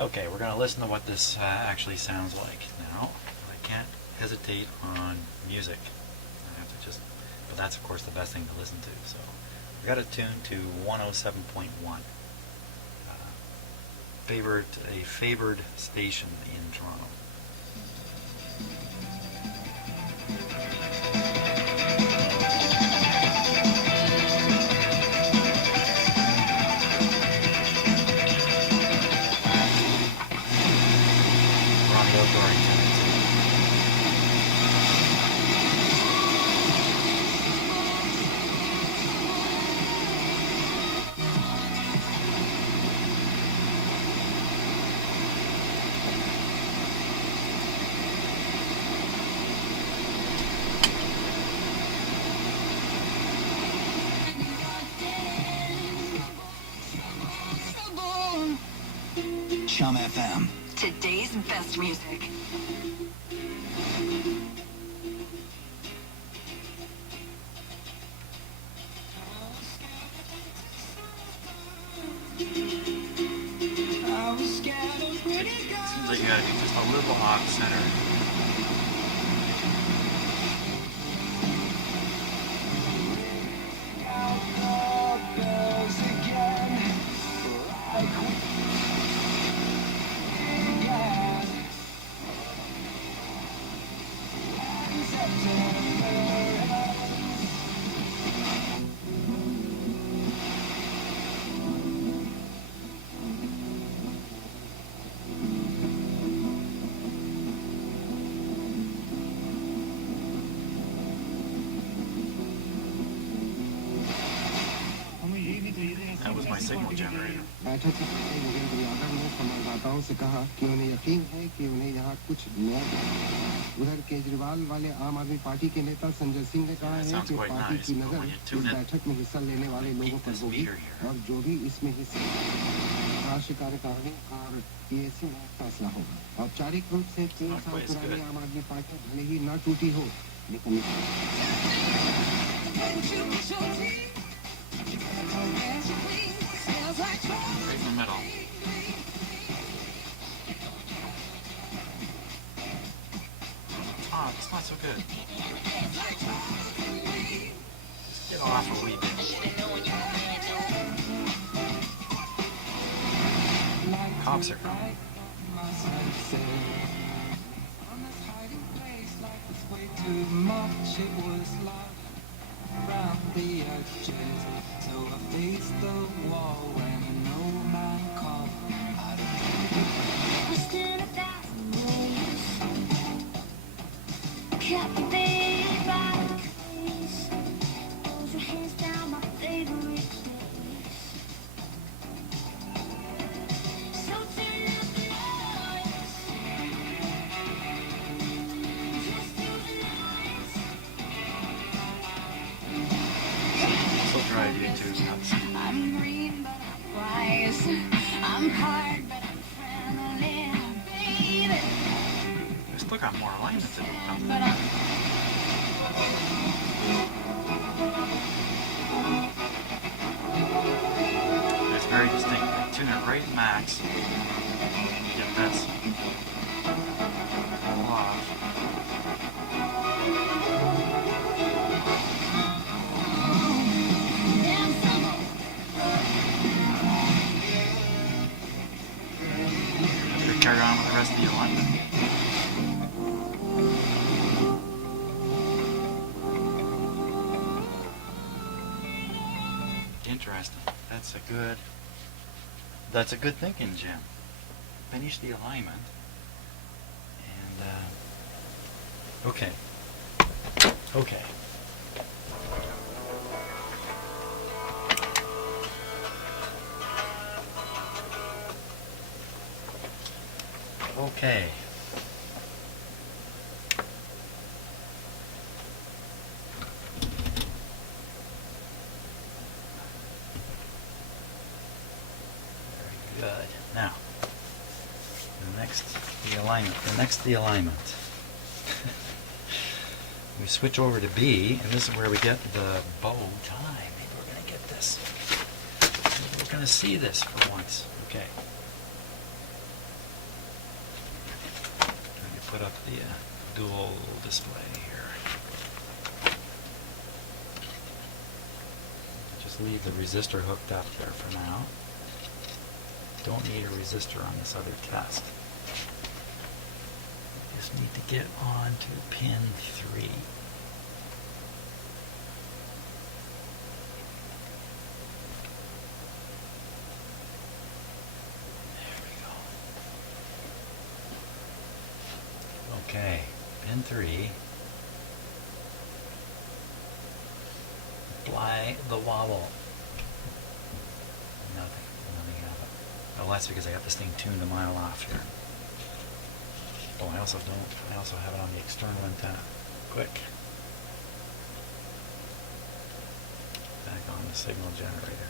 Okay, we're going to listen to what this actually sounds like now. I can't hesitate on music. I have to just, but that's of course the best thing to listen to. So we got it tuned to 107.1. A favored station in Toronto. We're on the outdoor activity. Chum FM. Today's best music. Seems like you gotta be just a little off center. That was my signal generator. बैठक से पहले योगेंद्र यादव ने संवाददाताओं से कहा कि उन्हें यकीन है कि उन्हें यहाँ कुछ नया उधर केजरीवाल वाले आम आदमी पार्टी के नेता संजय सिंह ने कहा है कि पार्टी की नजर इस बैठक में हिस्सा लेने वाले लोगों पर होगी और जो भी इसमें हिस्सा राष्ट्रीय कार्यकारिणी और पीएसी में फैसला होगा। औपचारिक रूप से 3 साल पुरानी आम आदमी पार्टी भले ही न टूटी हो लेकिन Right in the middle. Oh, it's not so good. Just get off a wee bit. Cops are coming. Around the edges, so I faced the wall when no man called. I stood 1,000 ways, captivated by the place. Hold your hands down, my favorite place. So turn up the lights, just do the lights. Still try YouTube nuts. I'm green, but I'm wise. I'm hard, but I'm friendly, baby. I still got more alignments to do. But I'm It's very distinct. I tune it right max. Get this. Pull off. Better carry on with the rest of the alignment. Interesting. That's a good thinking, Jim. Finish the alignment. And okay. Okay. Very good. Now, the alignment. We switch over to B, and this is where we get the bow tie. Maybe we're going to get this. Maybe we're going to see this for once. Okay. put up the dual display here. Just leave the resistor hooked up there for now. Don't need a resistor on this other test. Just need to get on to pin 3. Okay, pin 3. Apply the wobble. Nothing happened. Oh, that's because I got this thing tuned a mile off here. Oh, I also have it on the external antenna. Quick. Back on the signal generator.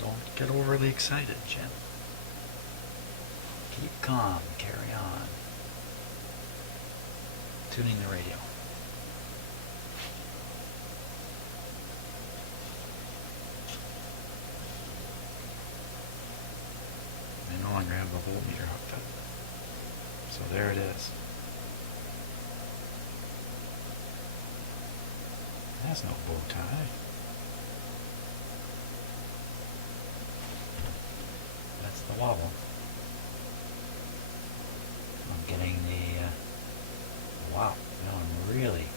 Don't get overly excited, Jim. Keep calm, carry on. Tuning the radio. I no longer have the voltmeter hooked up. So there it is. That's no bow tie. That's the wobble. I'm getting the, wow, no, I'm really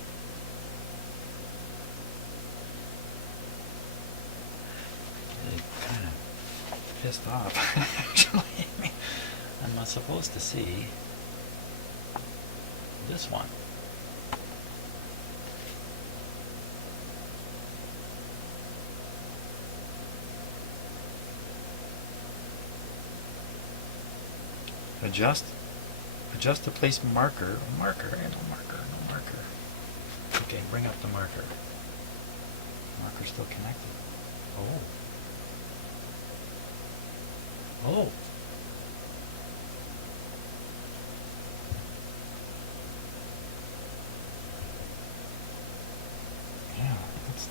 kind of pissed off, actually. I'm not supposed to see this one. Adjust the place marker. No marker. Okay, bring up the marker. Marker's still connected. Oh. Yeah,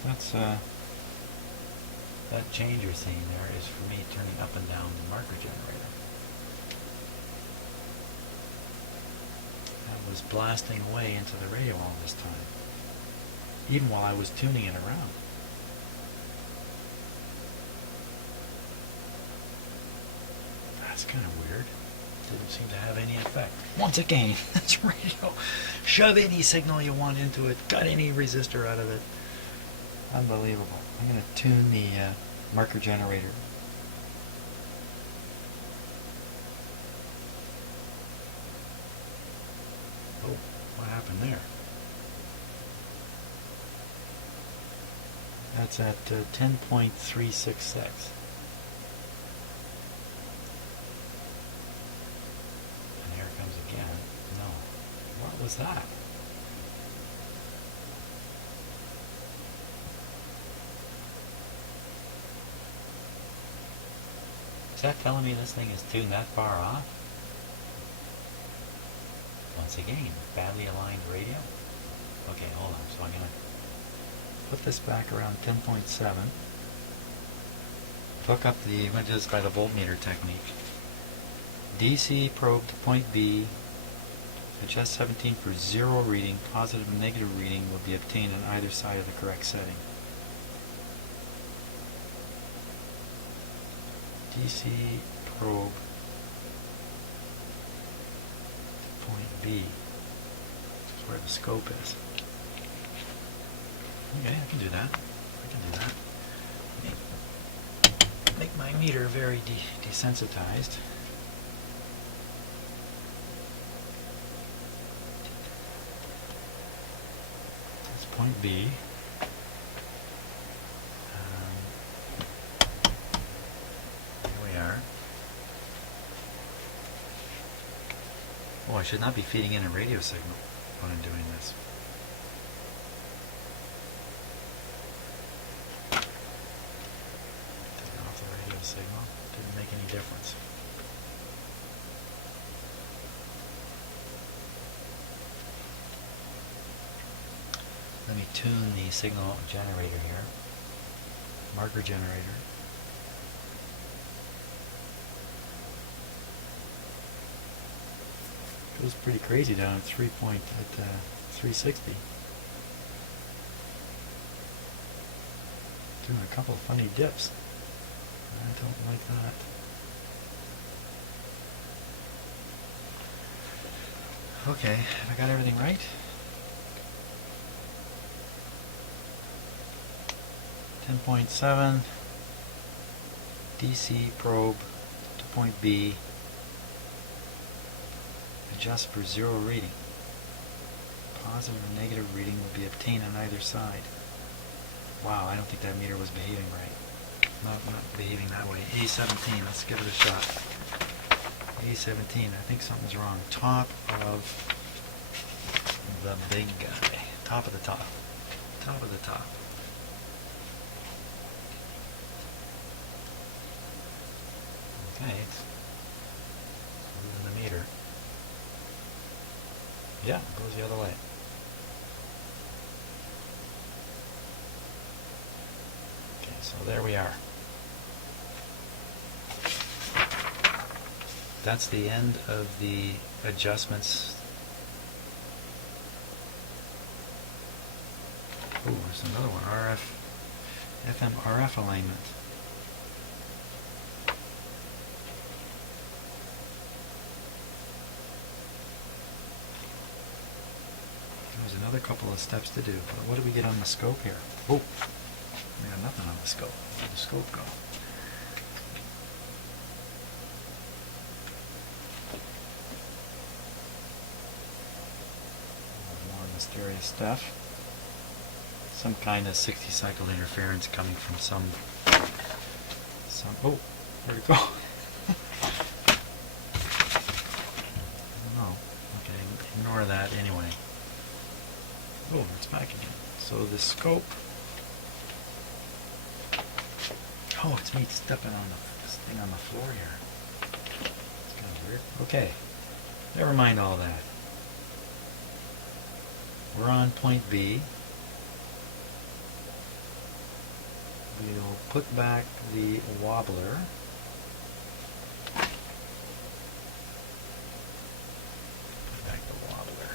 that's that change you're seeing there is for me turning up and down the marker generator. That was blasting away into the radio all this time, even while I was tuning it around. That's kind of weird. Didn't seem to have any effect. Once again, that's radio. Shove any signal you want into it. Cut any resistor out of it. Unbelievable. I'm going to tune the marker generator. Oh, what happened there? That's at 10.366. And here it comes again. No. What was that? Is that telling me this thing is tuned that far off? Once again, badly aligned radio. Okay, hold on. So I'm going to put this back around 10.7. Hook up the images by the voltmeter technique. DC probe to point B. Adjust 17 for 0 reading. Positive and negative reading will be obtained on either side of the correct setting. DC probe to point B, which is where the scope is. Okay, I can do that. Make my meter very desensitized. That's point B. Oh, I should not be feeding in a radio signal when I'm doing this. Taking off the radio signal. Didn't make any difference. Let me tune the signal generator here. Marker generator. Goes pretty crazy down at 360. Doing a couple of funny dips. I don't like that. Okay, have I got everything right? .7 DC probe to point B. Adjust for 0 reading. Positive or negative reading will be obtained on either side. Wow, I don't think that meter was behaving right. Not behaving that way. A17, let's give it a shot. A17, I think something's wrong. Top of the big guy. Top of the top. Top of the top. Okay. Moving the meter. Yeah, it goes the other way. Okay, so there we are. That's the end of the adjustments. Oh, there's another one. RF, FM RF alignment. There's another couple of steps to do. But what do we get on the scope here? Oh, we got nothing on the scope. Where'd the scope go? More mysterious stuff. Some kind of 60 cycle interference coming from some oh, where'd it go? No. Okay, ignore that anyway. Oh, it's back again. So the scope. Oh, it's me stepping on this thing on the floor here. It's kind of weird. Okay, never mind all that. We're on point B. We'll put back the wobbler. Put back the wobbler.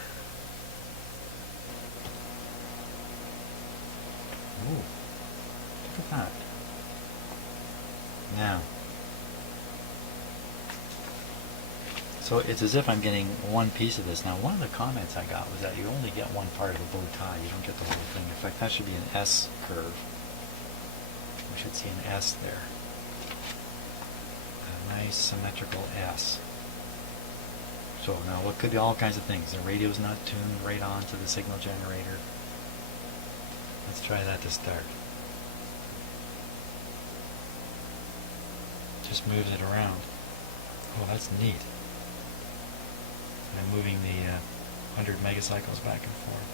Ooh, look at that. Now, so it's as if I'm getting one piece of this. Now, one of the comments I got was that you only get one part of a bow tie. You don't get the whole thing. In fact, that should be an S curve. We should see an S there. A nice symmetrical S. So now what could be all kinds of things. The radio's not tuned right on to the signal generator. Let's try that to start. Just moves it around. Oh, that's neat. And I'm moving the 100 megacycles back and forth.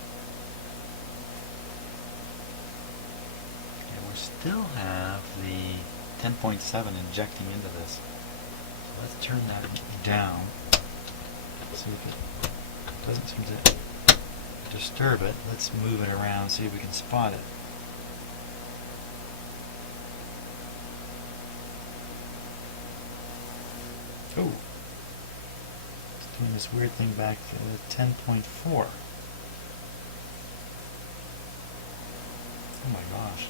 We still have the 10.7 injecting into this. So let's turn that down. See if it doesn't seem to disturb it. Let's move it around, see if we can spot it. Oh, it's doing this weird thing back to 10.4. Oh my gosh.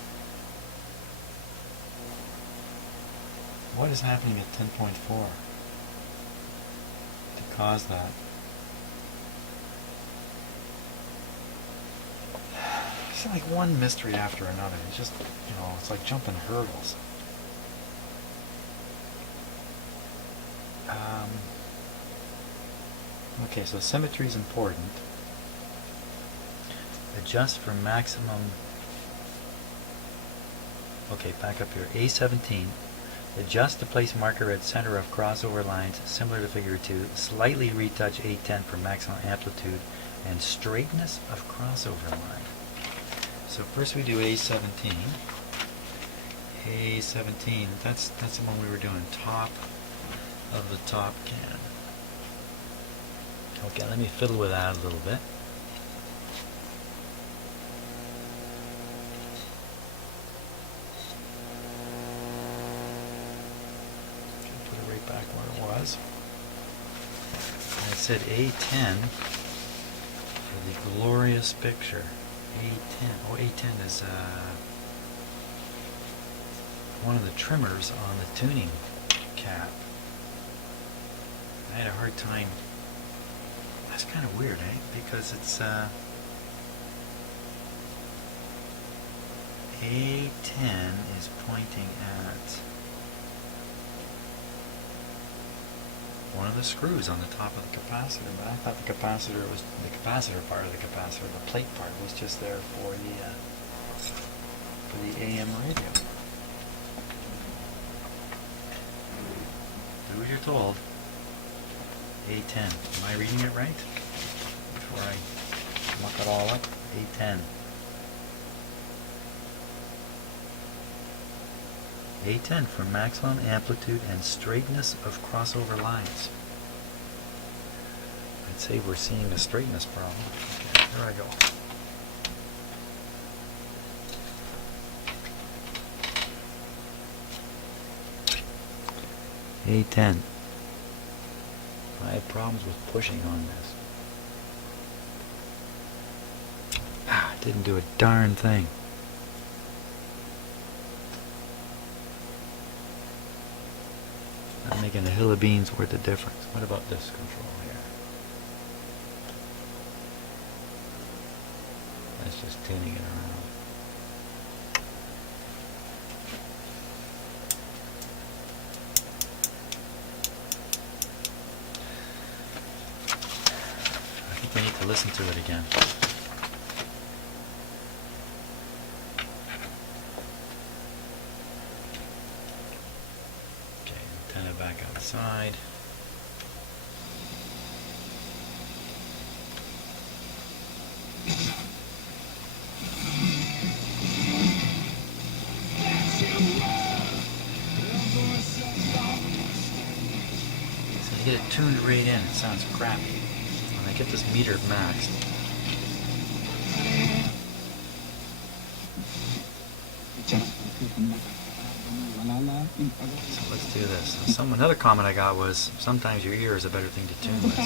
What is happening at 10.4 to cause that? It's like one mystery after another. It's just, you know, it's like jumping hurdles. Okay, so symmetry is important. Adjust for maximum. Okay, back up here. A17. Adjust to place marker at center of crossover lines, similar to figure 2. Slightly retouch A10 for maximum amplitude and straightness of crossover line. So first we do A17. A17, that's the one we were doing, top of the top can. Okay, let me fiddle with that a little bit. Put it right back where it was. I said A10 for the glorious picture. A10. Oh, A10 is one of the trimmers on the tuning cap. I had a hard time. That's kind of weird, eh? Because it's A10 is pointing at one of the screws on the top of the capacitor, but I thought the capacitor was the capacitor part of the capacitor. The plate part was just there for the AM radio. Do as you're told. A10. Am I reading it right? Before I muck it all up. A10. A10 for maximum amplitude and straightness of crossover lines. I'd say we're seeing a straightness problem. Okay, here I go. A10. I had problems with pushing on this. It didn't do a darn thing. Not making a hill of beans worth of difference. What about this control here? That's just tuning it around. I think we need to listen to it again. Back outside. So I get it tuned right in. It sounds crappy. When I get this meter maxed. So let's do this. Another comment I got was sometimes your ear is a better thing to tune with.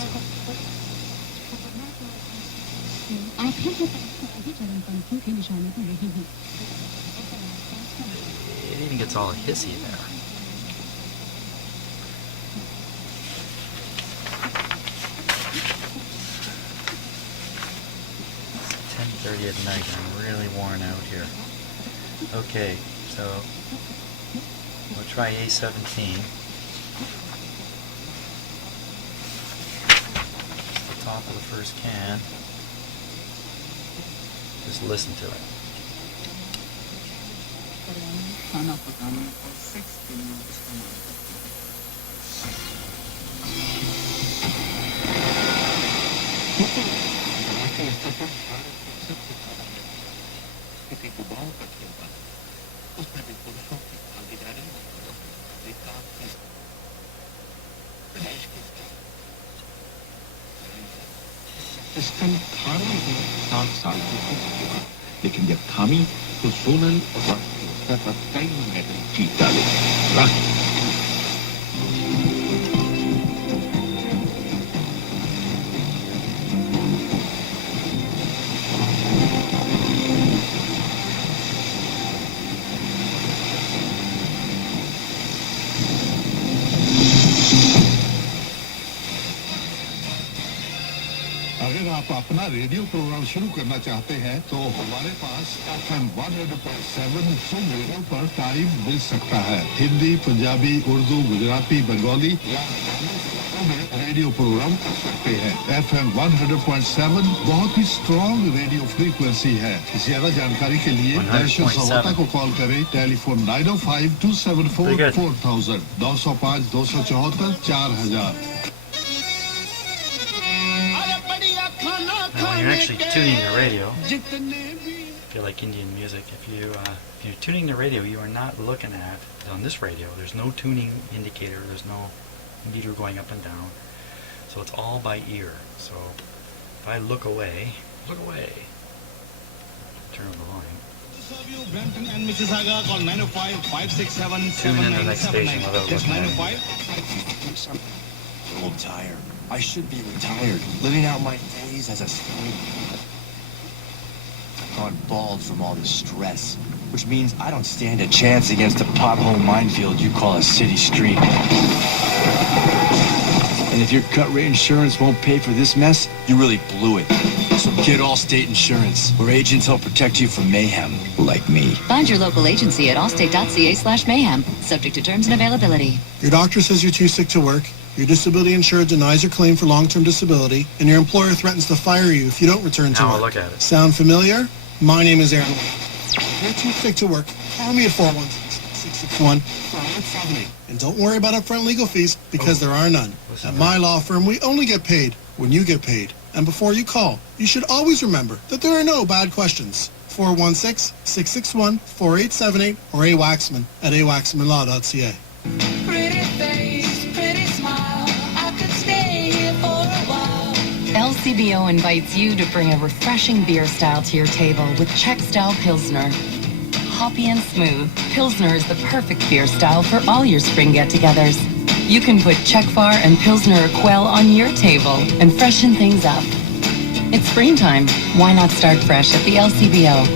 It even gets all hissy there. It's 10:30 at night. I'm really worn out here. Okay, so we'll try A17. It's the top of the first can. Just listen to it. लेकिन जब थामी तो सोनल और उसका कई medal जीत डाले आप अपना radio programme शुरू करना चाहते हैं तो हमारे पास FM 100.7 सुन रेडियो पर टाइम मिल सकता है हिंदी पंजाबी उर्दू गुजराती बंगाली या रेडियो प्रोग्राम कर सकते हैं FM 100.7 बहुत ही स्ट्रॉन्ग रेडियो फ्रीक्वेंसी है ज्यादा जानकारी के लिए नेशनल सवाता को कॉल करें telephone 905-274-4000 905-274-4000 Now, when you're actually tuning the radio, if you like Indian music, if you're tuning the radio, you are not looking at, on this radio, there's no tuning indicator, there's no meter going up and down, so it's all by ear. So if I look away, turn on the volume. Brampton and Mississauga, call 905-567-7979. Tune in the next station without Just looking at it. 905. So tired. I should be retired, living out my days as a slave. I've gone bald from all this stress, which means I don't stand a chance against the pothole minefield you call a city street. And if your cut rate insurance won't pay for this mess, you really blew it. So get Allstate Insurance, where agents help protect you from mayhem, like me. Find your local agency at allstate.ca/mayhem. Subject to terms and availability. Your doctor says you're too sick to work, your disability insurer denies your claim for long-term disability, and your employer threatens to fire you if you don't return to Now work. I'll look at it. Sound familiar? My name is Aaron. If you're too sick to work, call me at 416-661-4878. And don't worry about upfront legal fees, because there are none. Listen At to my that. law firm, we only get paid when you get paid. And before you call, you should always remember that there are no bad questions. 416-661-4878 or awaxman at awaxmanlaw.ca. Pretty face, pretty smile. I could stay here for a while. LCBO invites you to bring a refreshing beer style to your table with Czech Style Pilsner. Hoppy and smooth, Pilsner is the perfect beer style for all your spring get-togethers. You can put Czech Bar and Pilsner Quell on your table and freshen things up. It's springtime. Why not start fresh at the LCBO?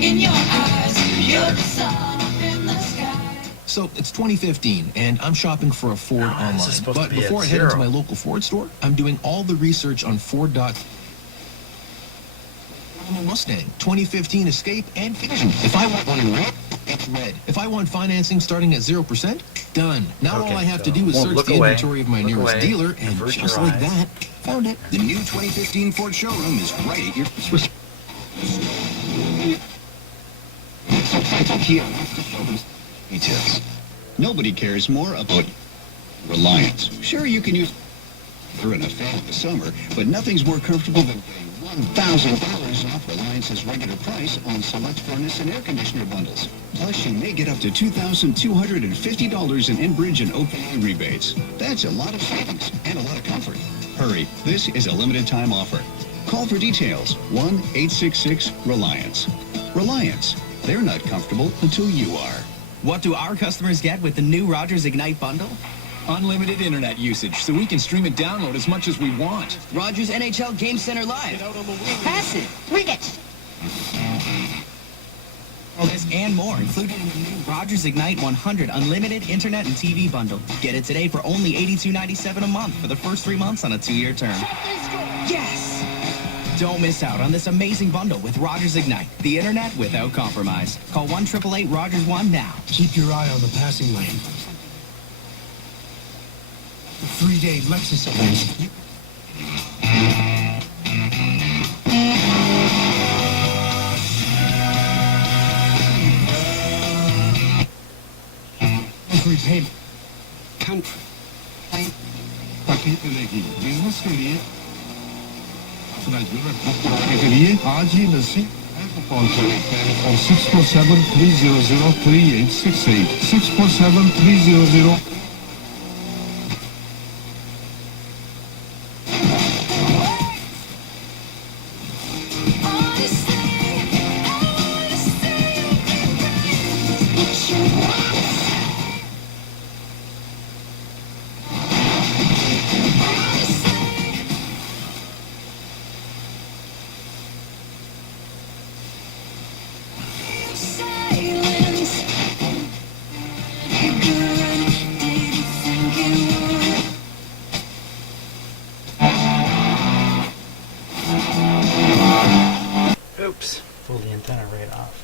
In your eyes, you're the sun up in the sky. So it's 2015, and I'm shopping for a Ford this is online. supposed But to be before at I head into 0. my local Ford store, I'm doing all the research on Ford. Mustang, 2015 Escape, and Fusion. If I want one in red, it's red. If I want financing starting at 0%, done. Now Okay, all I have so to do is search look the away, inventory of my look nearest away, dealer, and avert just your like eyes. that, found it. The new 2015 Ford showroom is right at your details. Nobody cares more about Reliance. Sure, you can use in a fan in the summer, but nothing's more comfortable than getting $1,000 off Reliance's regular price on select furnace and air conditioner bundles. Plus, you may get up to $2,250 in Enbridge and OPA rebates. That's a lot of savings and a lot of comfort. Hurry, this is a limited time offer. Call for details, 1-866-RELIANCE. Reliance, they're not comfortable until you are. What do our customers get with the new Rogers Ignite bundle? Unlimited internet usage, so we can stream and download as much as we want. Rogers NHL Game Center Live. Pass it. Ring it. All this and more, including the new Rogers Ignite 100 Unlimited Internet and TV bundle. Get it today for only $82.97 a month for the first 3 months on a 2-year term. Yes! Don't miss out on this amazing bundle with Rogers Ignite, the internet without compromise. Call 1-888-ROGERS-1 now. Keep your eye on the passing lane. The 3-day Lexus event. Repayment. ताकि मिलेगी business के लिए अपना जरूरत पूरा के लिए आज ही नसीब को कॉल करें और 647-300-3868 647-300 Oops, pulled the antenna right off.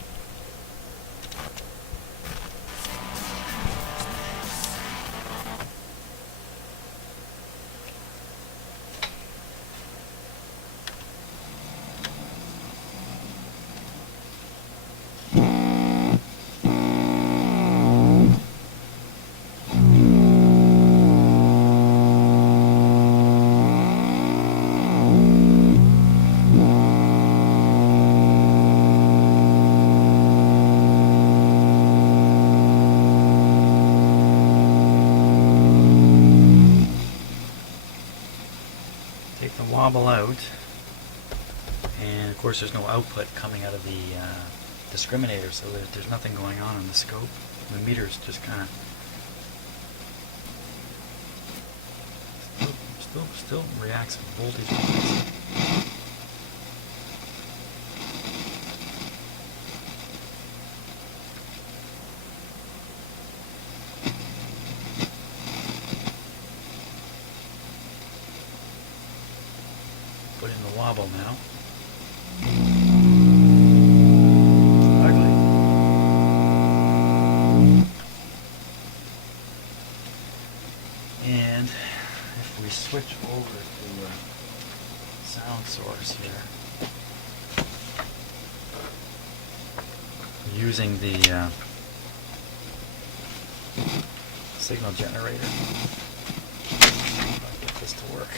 Take the wobble out, and of course there's no output coming out of the discriminator, so there's nothing going on in the scope. The meter's just kind of Still reacts voltage-wise. Put in the wobble now. Ugly. And if we switch over to sound source here, using the signal generator, I'll get this to work.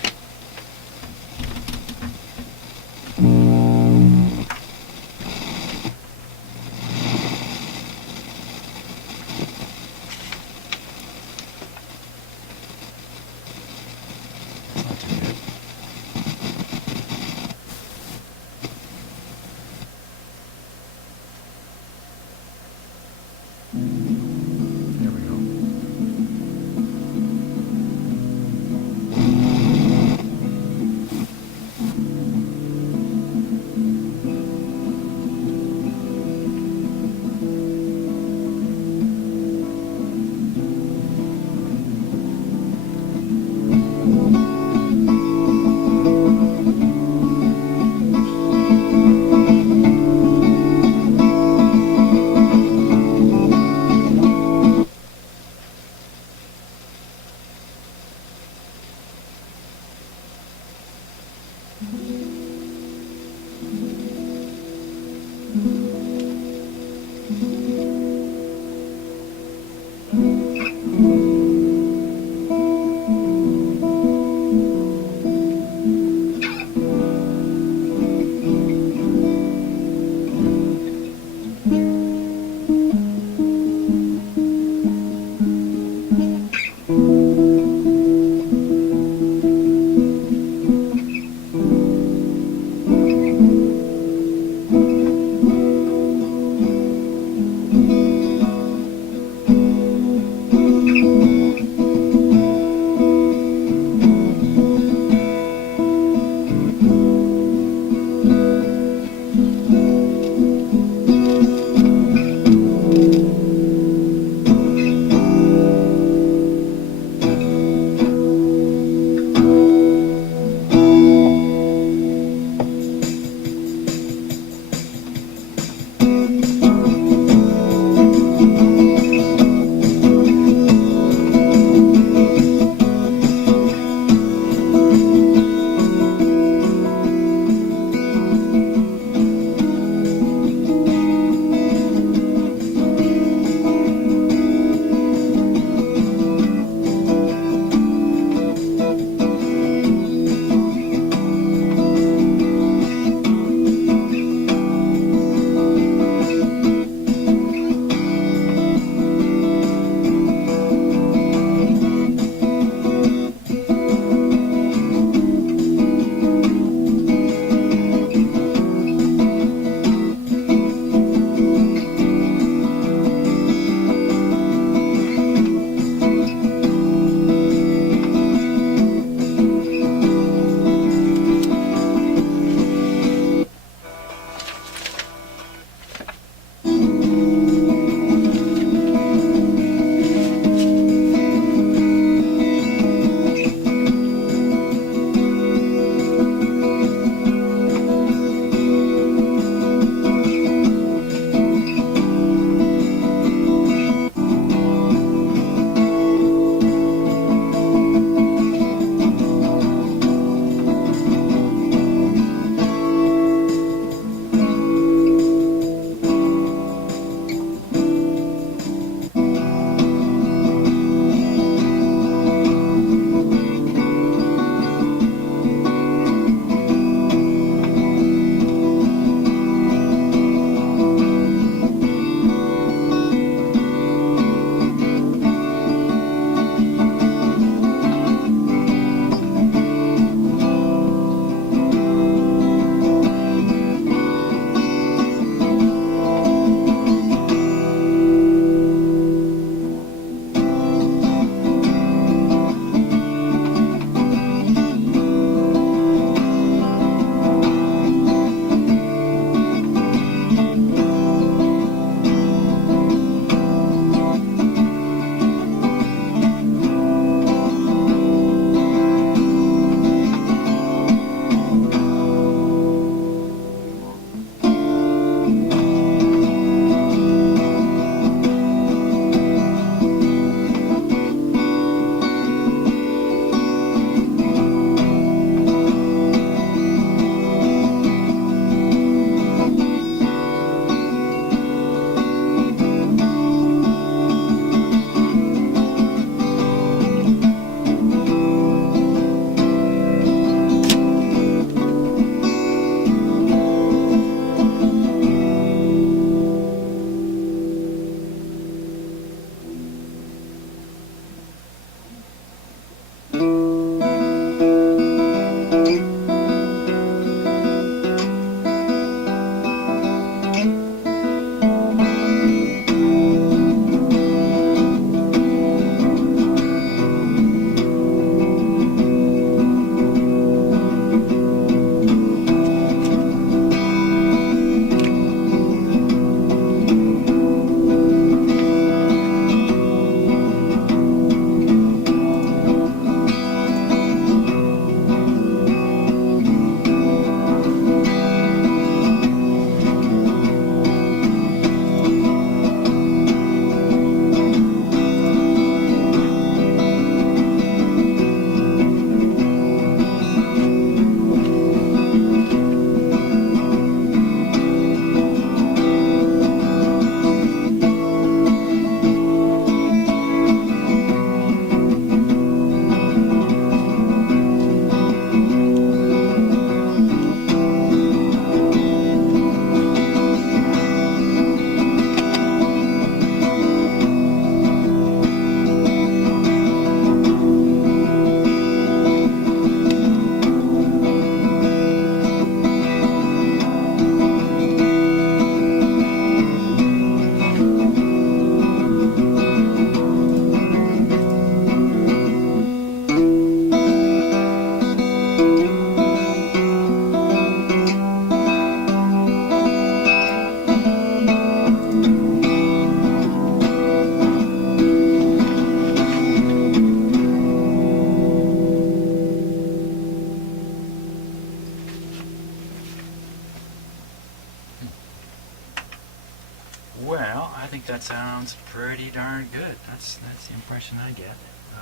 Well, I think that sounds pretty darn good. That's the impression I get.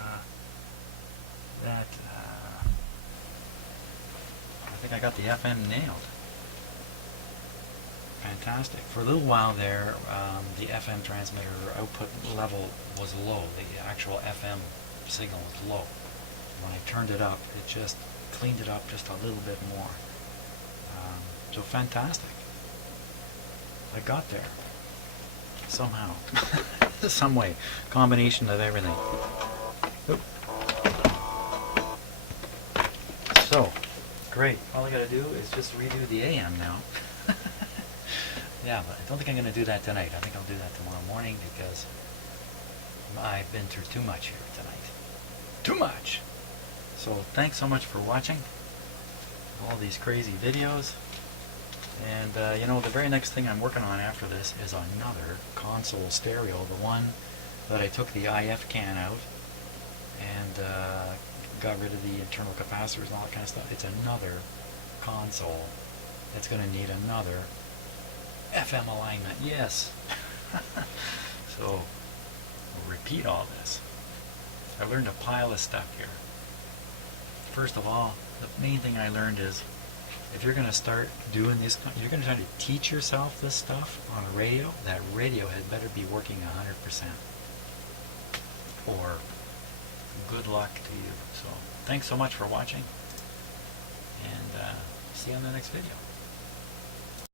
I think I got the FM nailed. Fantastic. For a little while there, the FM transmitter output level was low. The actual FM signal was low. When I turned it up, it just cleaned it up just a little bit more. So fantastic. I got there. Somehow. Some way. Combination of everything. Oop. So, great. All I gotta do is just redo the AM now. Yeah, but I don't think I'm gonna do that tonight. I think I'll do that tomorrow morning because I've been through too much here tonight. Too much! So, thanks so much for watching all these crazy videos. And, you know, the very next thing I'm working on after this is another console stereo. The one that I took the IF can out and got rid of the internal capacitors and all that kind of stuff. It's another console that's going to need another FM alignment. Yes! So, we'll repeat all this. I learned a pile of stuff here. First of all, the main thing I learned is if you're going to start doing this, you're going to try to teach yourself this stuff on a radio, that radio had better be working 100%. Or good luck to you. So thanks so much for watching, and see you on the next video.